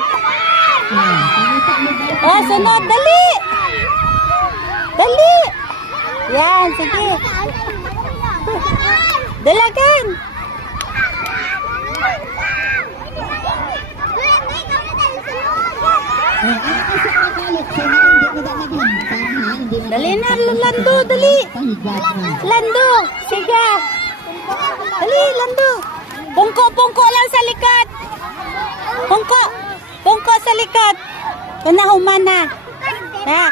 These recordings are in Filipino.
sabay. Oh, sunod. Dali. Dali. Yan, sige. Dalagan. Dali na, Lando, dali. Lando, sige. Dali, Lando. Pungko lang sa likod. Pungko sa likod. Kana humana. Ha.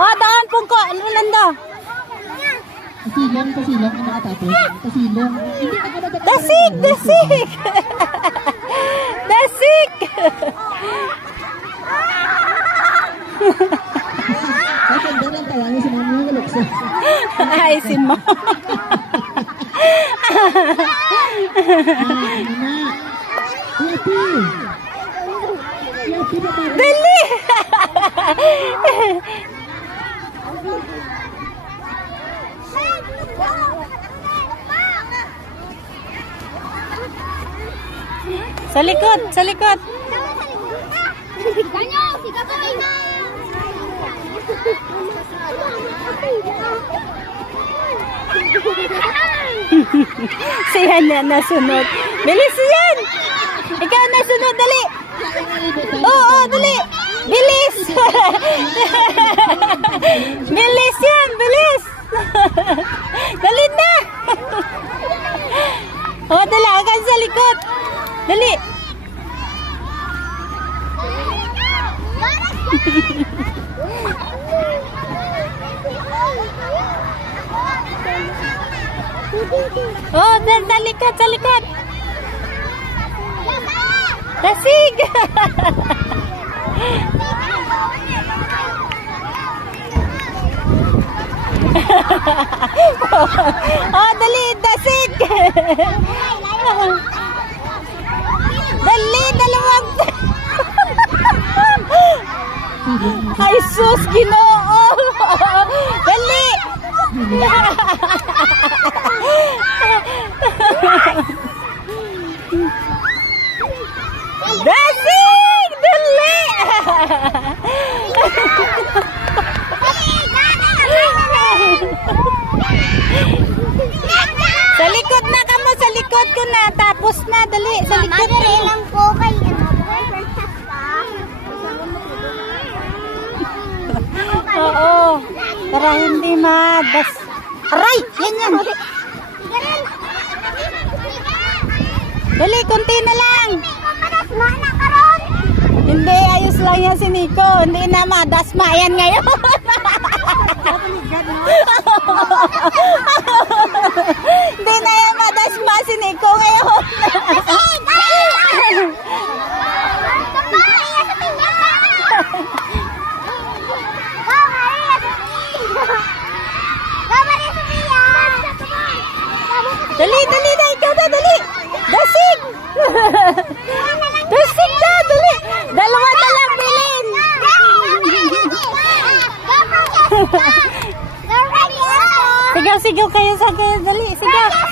Oh, doon pungko, Lando. Kasilong ang nakatapos. Kasilong. Dasik. Dasik. Bakit doon ang tawagin si Mami yung lukso? Ay, si Mo. Dali! Sa likod, sa likod. Siya na nasunod. Bilis yan! Ikaw nasunod, dali! Oo, dali! Bilis! Bilis yan, bilis! Dali na! Oo, dalagan sa likod. Dali! Oh, sa likod, sa likod. Dasig! Oh, dali, dasig! Dali, dalawang... Ay, sus, Ginoo! Dali! Dasig! Dali! Sa likod na ka mo, sa likod ko na. Tapos na, dali. Sa likod ko. lang po kayo. Oo. Para hindi madas. Aray! Yan. Dali, konti na lang. Hindi, ayos lang yan si Nico. Hindi na madasma yan ngayon. Hindi na yan madasma si Nico ngayon. Dali na, ikaw na, dali. Dasig. Dasig na, dali. Dalawa na lang bilin. Sigaw kayo sa dali, sigaw.